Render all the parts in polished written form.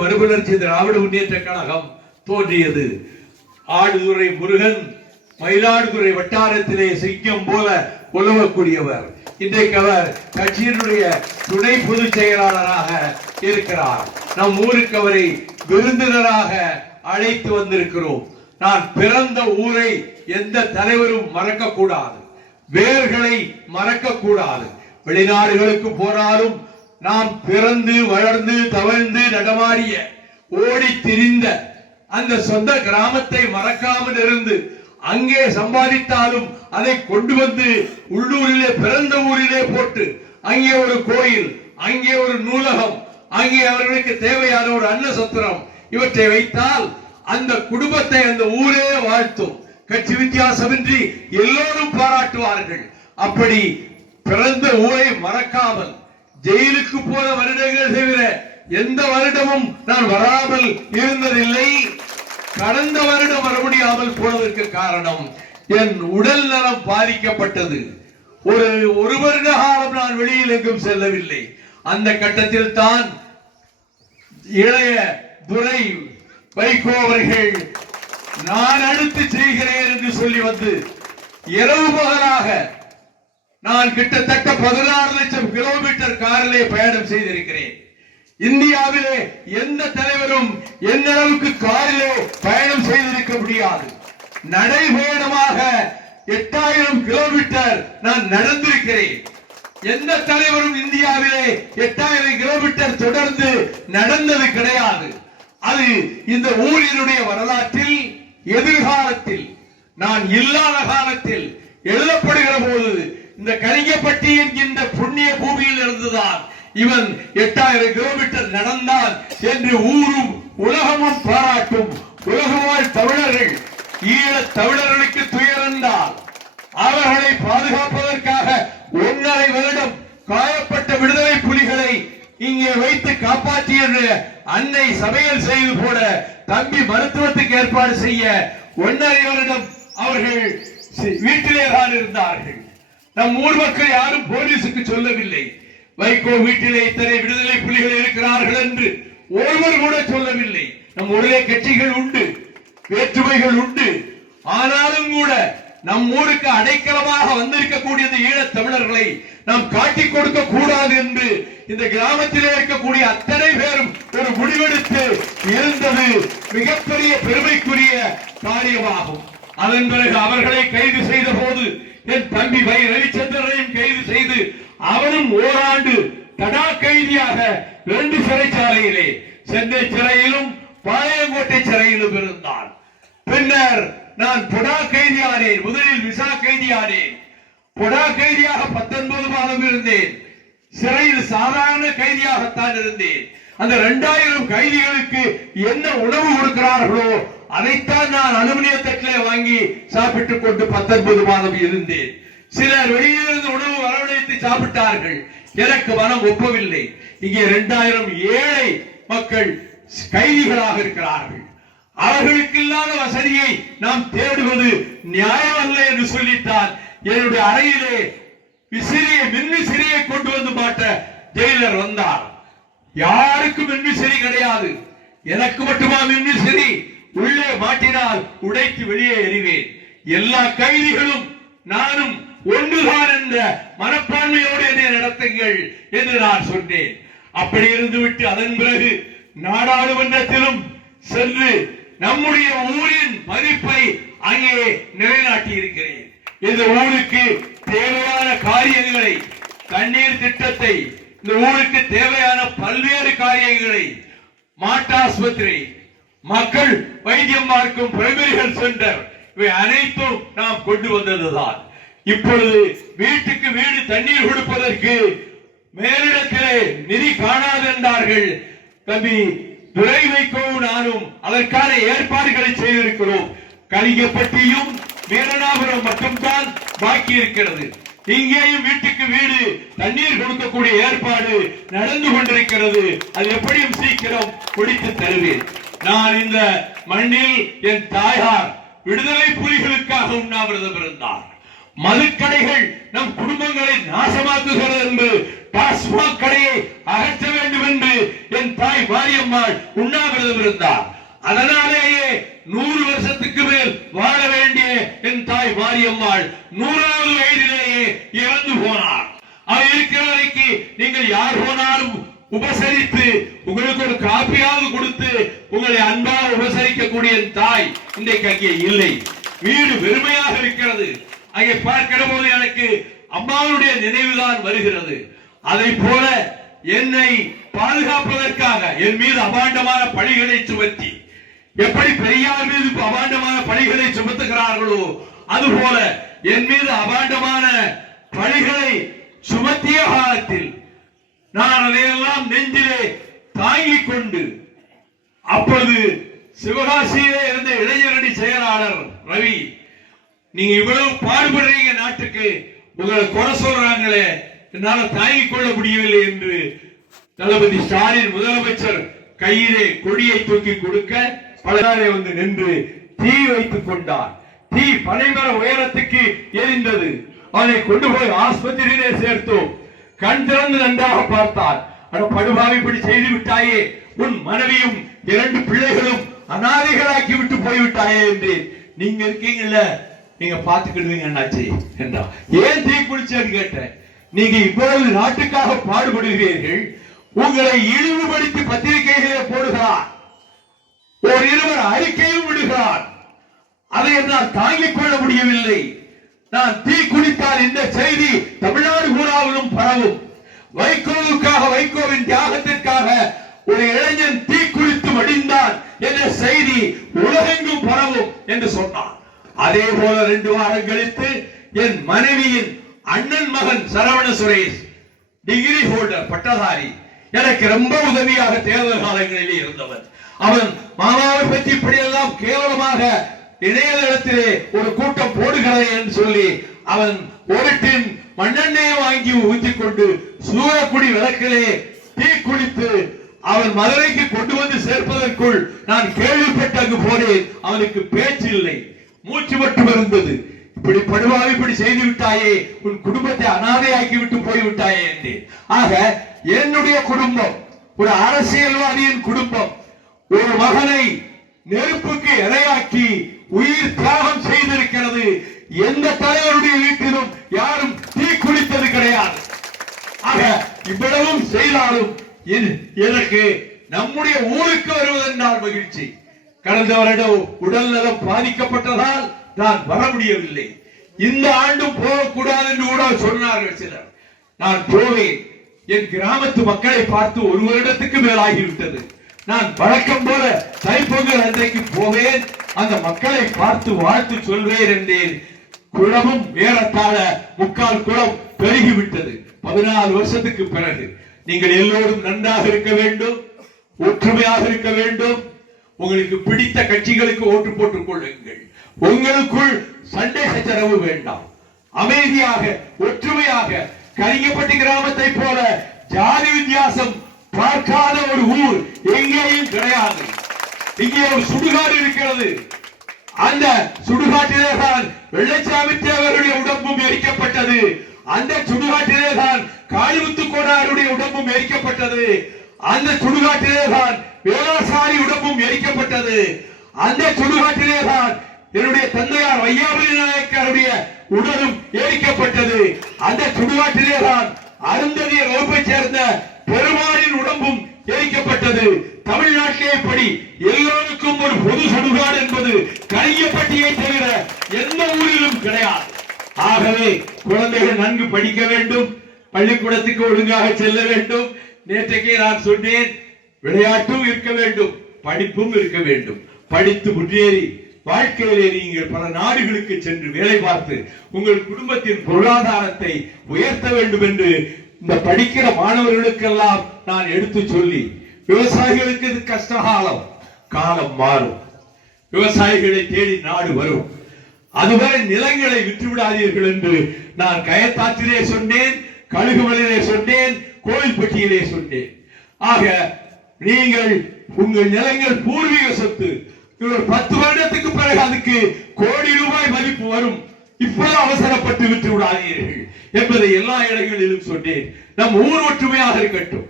மறுமலர்ச்சி திராவிட முன்னேற்ற கழகம் தோன்றியது. ஆடுதுறை முருகன் மயிலாடுதுறை வட்டாரத்திலே சிங்கம் போல உலவக்கூடியவர். இன்றைக்கு அவர் கட்சியினுடைய துணை பொதுச் செயலாளராக இருக்கிறார். நம் ஊருக்கு அவரை விருந்தினராக அழைத்து வந்திருக்கிறோம். நான் பிறந்த ஊரை எந்த தலைவரும் மறக்க கூடாது, வேர்களை மறக்க கூடாது. வெளிநாடுகளுக்கு போனாலும் நாம் பிறந்து வளர்ந்து தவழ்ந்து நடமாடிய ஓடி திரிந்த அந்த சொந்த கிராமத்தை மறக்காமல் இருந்து அங்கே சம்பாதித்தாலும் அதை கொண்டு வந்து உள்ளூரிலே பிறந்த ஊரிலே போட்டு அங்கே ஒரு கோயில், அங்கே ஒரு நூலகம், அங்கே அவர்களுக்கு தேவையான ஒரு அன்னசத்திரம் இவற்றை வைத்தால் அந்த குடும்பத்தை அந்த ஊரே வாழ்த்தும். கட்சி வித்தியாசமின்றி எல்லோரும் பாராட்டுவார்கள். அப்படி பிறந்த ஊரை மறக்காமல் ஜெயிலுக்கு போன வருடங்கள் தவிர எந்த வருடமும் நான் வராமல் இருந்ததில்லை. கடந்த வருடம் வர முடியாமல் போனதற்கு காரணம் என் உடல் நலம் பாதிக்கப்பட்டது. ஒரு வருட காலம் நான் வெளியில் எங்கும் செல்லவில்லை. அந்த கட்டத்தில் தான் இளைய துரை வைகோ அவர்கள் நான் அடுத்து செய்கிறேன் என்று சொல்லி வந்து இரவு பகலாக நான் கிட்டத்தட்ட 16 லட்சம் கிலோமீட்டர் காரிலே பயணம் செய்திருக்கிறேன். இந்தியாவிலே எந்த தலைவரும் எந்த அளவுக்கு காரிலே பயணம் செய்திருக்க முடியாது. நடைபயணமாக 8000 கிலோமீட்டர் நான் நடந்திருக்கிறேன். எந்த தலைவரும் இந்தியாவிலே 8000 கிலோமீட்டர் தொடர்ந்து நடந்தது கிடையாது. அது இந்த ஊரினுடைய வரலாற்றில் எதிர்காலத்தில் நான் இல்லாத காலத்தில் எழுதப்படுகிற போது இந்த கலிங்கப்பட்டி என்கின்ற புண்ணிய பூமியில் இருந்துதான் இவன் 8000 கிலோமீட்டர் நடந்தான் என்று ஊரும் உலகமும் பாராட்டும். உலகவாழ் தமிழர்கள் ஈழ தமிழர்களுக்கு துயரந்தால் அவர்களை பாதுகாப்பதற்காக 1.5 வருடம் காயப்பட்ட விடுதலை புலிகளை இங்கே வைத்து காப்பாற்றிய அன்னை சமையல் செய்து போட தம்பி மருத்துவத்துக்கு ஏற்பாடு செய்ய 1.5 வருடம் அவர்கள் வீட்டிலே தான் இருந்தார்கள். நம் ஊர் மக்கள் யாரும் போலீசுக்கு சொல்லவில்லை. வைகோ வீட்டிலே இத்தனை விடுதலை புலிகள் இருக்கிறார்கள் என்று ஒருவர் கூட சொல்லவில்லை. நம் ஊரிலே கட்சிகள் உண்டு, வேற்றுமைகள் உண்டு. ஆனாலும் கூட நம் ஊருக்கு அடைக்கலமாக வந்திருக்கக்கூடிய ஈழத் தமிழர்களை நாம் காட்டிக் கொடுக்க கூடாது என்று இந்த கிராமத்திலே இருக்கக்கூடிய அத்தனை பேரும் ஒரு முடிவெடுத்து இருந்தது மிகப்பெரிய பெருமைக்குரிய காரியமாகும். அதன் பிறகு அவர்களை கைது செய்த போது என் தம்பி வை ரவிச்சந்திரனையும் கைது செய்து அவனும் ஓராண்டு தடா கைதியாக 2 சிறைச்சாலையிலே சென்னை சிறையிலும் பாளையங்கோட்டை சிறையிலும் இருந்தான். பின்னர் நான் பொடா கைதியானேன். முதலில் விசா கைதியானேன். பொடா கைதியாக 19 மாதம் இருந்தேன். சிறையில் சாதாரண கைதியாகத்தான் இருந்தேன். அந்த 2000 கைதிகளுக்கு என்ன உணவு கொடுக்கிறார்களோ அதைத்தான் நான் அலுமினிய தட்டிலே வாங்கி சாப்பிட்டுக் கொண்டு 19 மாதம் இருந்தேன். சிலர் வெளியிலிருந்து உணவு வரவழைத்து சாப்பிட்டார்கள். எனக்கு மனம் ஒப்பவில்லை. இங்கே 2000 ஏழை மக்கள் கைதிகளாக இருக்கிறார்கள். அவர்களுக்கு இல்லாத வசதியை நாம் தேடுவது நியாயம் அல்ல என்று சொல்லித்தான் என்னுடைய அறையிலே மின்விசிறியை கொண்டு வந்து மாட்ட ஜெயிலர் வந்தார். யாருக்கும் மின்விசிறி கிடையாது. எனக்கு மட்டுமா மின்விசிறி? உள்ளே மாட்டினால் உடைத்து வெளியே எறிவேன். எல்லா கைதிகளும் நானும் ஒன்றுதான் என்ற மனப்பான்மையோடு என்னை நடத்துங்கள் என்று நான் சொன்னேன். அப்படி இருந்துவிட்டு அதன் பிறகு நாடாளுமன்றத்திலும் சென்று நம்முடைய ஊரின் மதிப்பை அங்கே நிலைநாட்டி இருக்கிறேன். இந்த ஊருக்கு தேவையான காரியங்களை, தண்ணீர் திட்டத்தை, இந்த ஊருக்கு தேவையான பல்வேறு காரியங்களை, மாட்டாஸ்பத்திரி, மக்கள் வைத்தியம் பார்க்கும் பிரைமரி ஹெல்த் சென்டர், இவை அனைத்தும் நாம் கொண்டு வந்ததுதான். இப்பொழுது வீட்டுக்கு வீடு தண்ணீர் கொடுப்பதற்கு மேலிடத்திலே நிதி காணாது என்றார்கள். தம்பி துரை வைகோ நானும் அதற்கான ஏற்பாடுகளை செய்திருக்கிறோம். கலிங்கப்பட்டியும் வீரநாபுரம் மட்டும்தான் பாக்கி இருக்கிறது. இங்கேயும் வீட்டுக்கு வீடு தண்ணீர் கொடுக்கக்கூடிய ஏற்பாடு நடந்து கொண்டிருக்கிறது. அது எப்படியும் சீக்கிரம் முடித்து தருவேன். நான் இந்த மண்ணில் என் தாயார் விடுதலை புலிகளுக்காக உண்ணாவிரதம் இருந்தார். மதுக்கடைகள் நம் குடும்பங்களை நாசமாக்குகிறது என்று டாஸ்மாக் கடையை அகற்ற வேண்டும் என்று என் தாய் மாரியம்மாள் உண்ணாவிரதம் இருந்தார். அதனாலேயே 100 வருஷத்துக்கு மேல் வாழ வேண்டிய என் தாய் மாரியம்மாள் 100வது வயதிலேயே இறந்து போனார். அவர் இருக்கிற வரைக்கும் நீங்கள் யார் போனாலும் உபசரித்து உங்களுக்கு ஒரு காப்பியாவது கொடுத்து உங்களை அன்பாக உபசரிக்கக்கூடிய தாய் இன்றைக்கு அங்கே இல்லை. வீடு வெறுமையாக இருக்கிறது. அங்கே பார்க்கிற போது எனக்கு அம்மாவுடைய நினைவுதான் வருகிறது. அதை போல என்னை பாதுகாப்பதற்காக என் மீது அபாண்டமான பழிகளை சுமத்தி, எப்படி பெரியார் மீது அபாண்டமான பழிகளை சுமத்துகிறார்களோ அதுபோல என் மீது அபாண்டமான பழிகளை சுமத்திய காலத்தில் நான் அதையெல்லாம் நெஞ்சிலே தாங்கிக் கொண்டு, அப்பொழுது சிவகாசியிலே இருந்த இளைஞரணி செயலாளர் ரவி, நீங்க இவ்வளவு பாடுபடுறீங்க நாட்டுக்கு, உங்களை குறை சொல்றாங்களே, என்னால தாங்கிக் கொள்ள முடியவில்லை என்று தளபதி ஸ்டாலின் முதலமைச்சர் கையிலே கொடியை தூக்கி கொடுக்க பலராலே வந்து நின்று தீ வைத்துக் கொண்டார். தீ பனைமர உயரத்துக்கு எரிந்தது. அவனை கொண்டு போய் ஆஸ்பத்திரியிலே சேர்த்தோம். கண் திறந்து நன்றாக பார்த்தார். அட படுபாவி, இப்படி செய்து விட்டாயே, உன் மனைவியும் 2 பிள்ளைகளும் அநாதைகளாக்கி விட்டு போய்விட்டாயே என்று. நீங்க இருக்கீங்கல்ல, நீங்க பாத்துக்கிடுவீங்க என்னாச்சு என்றா. ஏன் தீ குளிச்சேன்னு கேட்டேன். நீங்க இவ்வளவு நாட்டுக்காக பாடுபடுகிறீர்கள், உங்களை இழிவுபடுத்தி பத்திரிகைகளை போடுகிறார், ஒரு இருவர் அறிக்கையும் விடுகிறார். அதை என்னால் தாங்கிக் கொள்ள முடியவில்லை. நான் தீ குளித்தால் இந்த செய்தி தமிழ்நாடு பூராவிலும் பரவும். வைகோவுக்காக, வைகோவின் தியாகத்திற்காக ஒரு இளைஞன் தீ குளித்து மடிந்தான் என்ற செய்தி உலகெங்கும் பரவும் என்று சொன்னார். அதே போல 2 வாரம் கழித்து என் மனைவியின் அண்ணன் மகன் சரவண சுரேஷ், டிகிரி ஹோல்டர், பட்டதாரி, எனக்கு ரொம்ப உதவியாக தேர்தல் காலங்களிலே இருந்தவன். அவன் மாமாவை பற்றி இப்படியெல்லாம் கேவலமாக இணையதளத்திலே ஒரு கூட்டம் போடுகிறது என்று சொல்லி அவன் ஒரு டின் மண்ணெண்ணெயை வாங்கி ஊற்றிக் கொண்டு சூரக்குடி விளக்கிலே தீ குளித்து அவன் மதுரைக்கு கொண்டு வந்து சேர்ப்பதற்குள் நான் கேள்விப்பட்டு அங்கு போனேன். அவனுக்கு பேச்சு இல்லை, மூச்சு மட்டும் இருந்தது. இப்படி படுவாய், இப்படி செய்து விட்டாயே, உன் குடும்பத்தை அனாதையாக்கி விட்டு போய்விட்டாயே என்று. ஆக என்னுடைய குடும்பம் ஒரு அரசியல்வாதியின் குடும்பம் ஒரு மகனை நெருப்புக்கு இரையாக்கி உயிர் தியாகம் செய்திருக்கிறது. எந்த தலைவருடைய வீட்டிலும் யாரும் தீ குளித்தது கிடையாது. ஆக இவ்வளவும் செய்தாலும் எனக்கு நம்முடைய ஊருக்கு வருவதென்றால் மகிழ்ச்சி. கடந்த வருடம் உடல் நலம் பாதிக்கப்பட்டதால் நான் வர முடியவில்லை. இந்த ஆண்டும் போகக்கூடாது என்று கூட சொன்னார்கள் சிலர். நான் போவேன். என் கிராமத்து மக்களை பார்த்து 1 வருடத்துக்கு மேலாகிவிட்டது. நான் வழக்கம் போல தைப்பொங்கல் அன்றைக்கு போவேன், அந்த மக்களை பார்த்து வாழ்த்து சொல்வேன் என்றேன். குளமும் ஏறத்தாழ 3/4 குளம் பெருகிவிட்டது. 14 வருஷத்துக்கு பிறகு நீங்கள் எல்லோரும் நன்றாக இருக்க வேண்டும், ஒற்றுமையாக இருக்க வேண்டும். உங்களுக்கு பிடித்த கட்சிகளுக்கு ஓட்டு போட்டுக் கொள்ளுங்கள். உங்களுக்குள் சண்டை சச்சரவு வேண்டாம். அமைதியாக, ஒற்றுமையாக, கலிங்கப்பட்டி கிராமத்தை போல ஜாதி வித்தியாசம் பார்க்காத ஒரு ஊர் எங்கேயும் கிடையாது. இங்கே ஒரு சுடுகாடு இருக்கிறது. அந்த சுடுகாட்டிலே தான் வெள்ளச்சாமி தேவருடைய உடம்பும் எரிக்கப்பட்டது. அந்த சுடுகாட்டிலே தான் காளிமுத்து கோனாருடைய உடம்பும் எரிக்கப்பட்டது. அந்த சுடுகாட்டிலே தான் வேளாசாரி உடம்பும் எரிக்கப்பட்டது. அந்த சுடுகாட்டிலே தான் என்னுடைய தந்தையார் வையாபுரி நாயக்கருடைய உடலும் எரிக்கப்பட்டது. அந்த சுடுகாட்டிலே தான் அருந்ததியர் வகுப்பை சேர்ந்த பெருமாளின் உடம்பும் எரிக்கப்பட்டது. தமிழ்நாட்டிலே படி எல்லோருக்கும் ஒரு பொது சுடுகாடு என்பது கலிங்கப்பட்டியை தவிர எந்த ஊரிலும் கிடையாது. ஆகவே குழந்தைகள் நன்கு படிக்க வேண்டும், பள்ளிக்கூடத்துக்கு ஒழுங்காக செல்ல வேண்டும். நேற்றைக்கே நான் சொன்னேன், விளையாட்டும் இருக்க வேண்டும், படிப்பும் இருக்க வேண்டும். படித்து முன்னேறி வாழ்க்கையிலே நீங்கள் பல நாடுகளுக்கு சென்று வேலை பார்த்து உங்கள் குடும்பத்தின் பொருளாதாரத்தை உயர்த்த வேண்டும் என்று இந்த படிக்கிற மாணவர்களுக்கெல்லாம் நான் எடுத்து சொல்லி, விவசாயிகளுக்கு இது கஷ்டகாலம், காலம் மாறும், விவசாயிகளை தேடி நாடு வரும். அதுவரை நிலங்களை விற்றுவிடாதீர்கள் என்று நான் கயத்தாற்றிலே சொன்னேன், கழுகுமலையிலே சொன்னேன், கோவில்பட்டியிலே சொன்னேன். ஆக நீங்கள் உங்கள் நிலங்கள் பூர்வீக சொத்து. 10 வருடத்துக்கு பிறகு அதுக்கு கோடி ரூபாய் மதிப்பு வரும். இப்போது அவசரப்பட்டு விட்டு விடாதீர்கள் என்பதை எல்லா இடங்களிலும் சொன்னேன். நம் ஊர் ஒற்றுமையாக இருக்கட்டும்,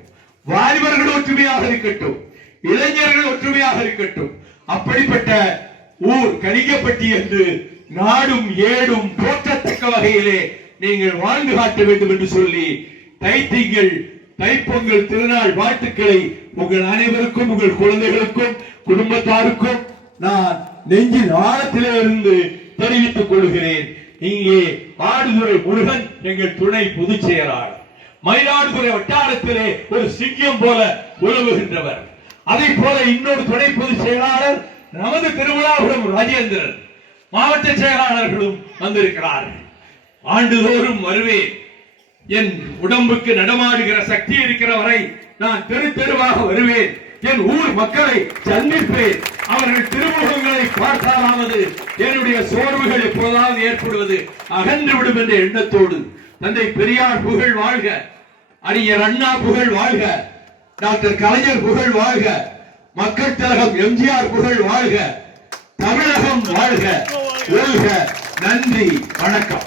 வாலிபர்கள் ஒற்றுமையாக இருக்கட்டும், இளைஞர்கள் ஒற்றுமையாக இருக்கட்டும். அப்படிப்பட்ட ஊர் கணிக்கப்பட்டி என்று நாடும் ஏடும் போற்றத்தக்க வகையிலே நீங்கள் வாழ்ந்து காட்ட வேண்டும் என்று சொல்லி தைத்திங்கள் தைப்பொங்கல் திருநாள் வாழ்த்துக்களை உங்கள் அனைவருக்கும், உங்கள் குழந்தைகளுக்கும், குடும்பத்தாருக்கும் நான் நெஞ்சின் ஆழத்திலே இருந்து தெரிவித்துக் கொள்கிறேன். இங்கே ஆடுதுறை முருகன் எங்கள் துணை பொதுச் செயலாளர், மயிலாடுதுறை வட்டாரத்திலே ஒரு சிங்கம் போல உலவுகின்றவர். அதை போல இன்னொரு துணை பொதுச் செயலாளர் நமது திருவிழாபுரம் ராஜேந்திரன், மாவட்ட செயலாளர்களும் வந்திருக்கிறார்கள். ஆண்டுதோறும் வருவேன். என் உடம்புக்கு நடமாடுகிற சக்தி இருக்கிற வரை நான் தெரு தெருவாக வருவேன். என் ஊர் மக்களை சந்திப்பேன். அவர்கள் திருமுகங்களை பார்த்தாலாவது என்னுடைய சோர்வுகள் எப்போதாவது ஏற்படுவது அகன்று விடும் என்ற எண்ணத்தோடு தந்தை பெரியார் புகழ் வாழ்க, அறிஞர் அண்ணா புகழ் வாழ்க, டாக்டர் கலைஞர் புகழ் வாழ்க, மக்கள் திலகம் எம்ஜிஆர் புகழ் வாழ்க, தமிழகம் வாழ்க, வெல்க. நன்றி, வணக்கம்.